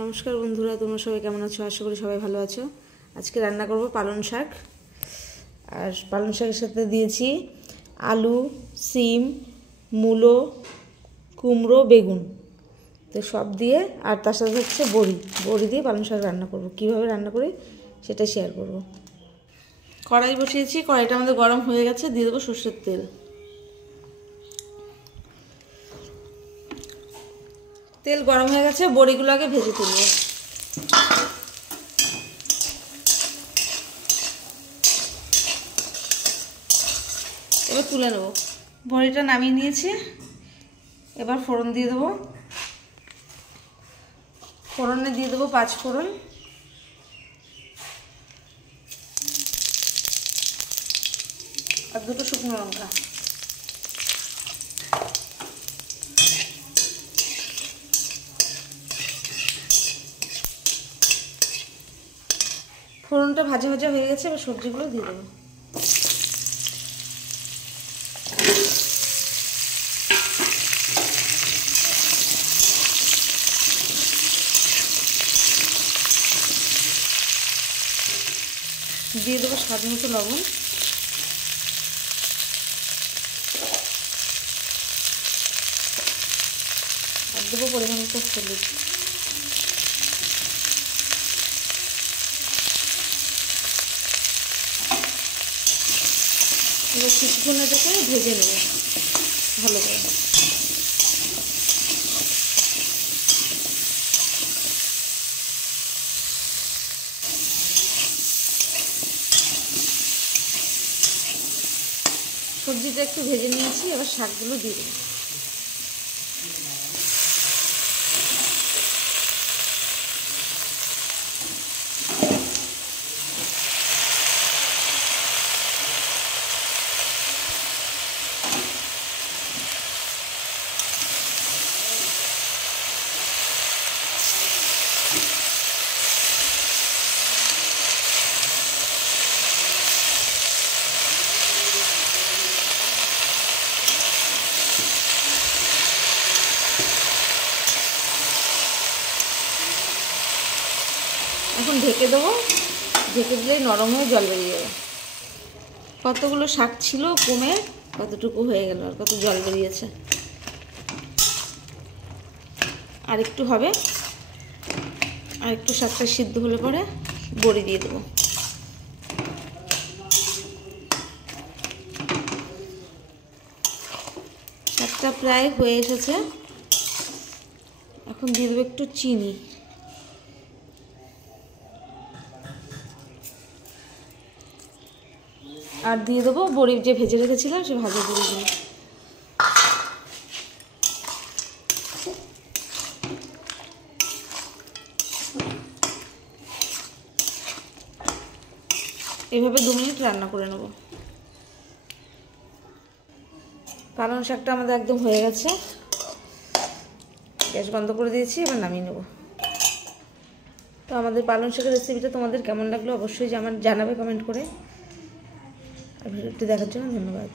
নমস্কার বন্ধুরা, তোমরা সবাই কেমন আছো? আশা করি সবাই ভালো আছো। আজকে রান্না করব পালং শাক। আর পালং শাকের সাথে দিয়েছি আলু, সিম, মূলো, কুমড়ো, বেগুন, তো সব দিয়ে, আর তার সাথে হচ্ছে বড়ি দিয়ে পালং শাক রান্না করব। কীভাবে রান্না করি সেটা শেয়ার করব। কড়াই বসিয়েছি, কড়াইটা আমাদের গরম হয়ে গেছে। দিয়ে দেবো সর্ষের তেল। তেল গরম হয়ে গেছে, বড়িগুলো আগে ভেজে তুলব। এবার তুলে নেব। বড়িটা নামিয়ে নিয়েছি। এবার ফোড়ন দিয়ে দেবো। ফোড়নে দিয়ে দেবো 5 ফোড়ন, আর 2টো শুকনো লঙ্কা। ফোড়নটা ভাজা ভাজা হয়ে গেছে। এবার সবজিগুলো দিয়ে দেবো। দিয়ে দেবো স্বাদ মতো লবণ, আর দেবো পরিমাণ মতো হলুদ। এবার কিছুক্ষণ এটাকে ভেজে নেব ভালো করে। সবজিটা একটু ভেজে নিয়েছি। এবার শাকগুলো দিয়ে দেবো। এখন ঢেকে দেবো। ঢেকে দিলেই নরম হয়ে জল বেরিয়ে যাবে। কতগুলো শাক ছিল, কমে কতটুকু হয়ে গেল, আর কত জল বেরিয়েছে। আর একটু হবে। আর একটু শাকটা সিদ্ধ হলে পরে বড়ি দিয়ে দেবো। শাকটা প্রায় হয়ে এসেছে। এখন দিয়ে দেবো একটু চিনি। আর দিয়ে দেবো বড়ি যে ভেজে রেখেছিলাম, সে ভাজা বড়িগুলো। এভাবে 2 মিনিট রান্না করে নেব। পালং শাকটা আমাদের একদম হয়ে গেছে। গ্যাস বন্ধ করে দিয়েছি। এবার নামিয়ে নেব। তো আমাদের পালং শাকের রেসিপিটা তোমাদের কেমন লাগলো অবশ্যই জানাবে কমেন্ট করে। আর ভিডিওটি দেখার জন্য ধন্যবাদ।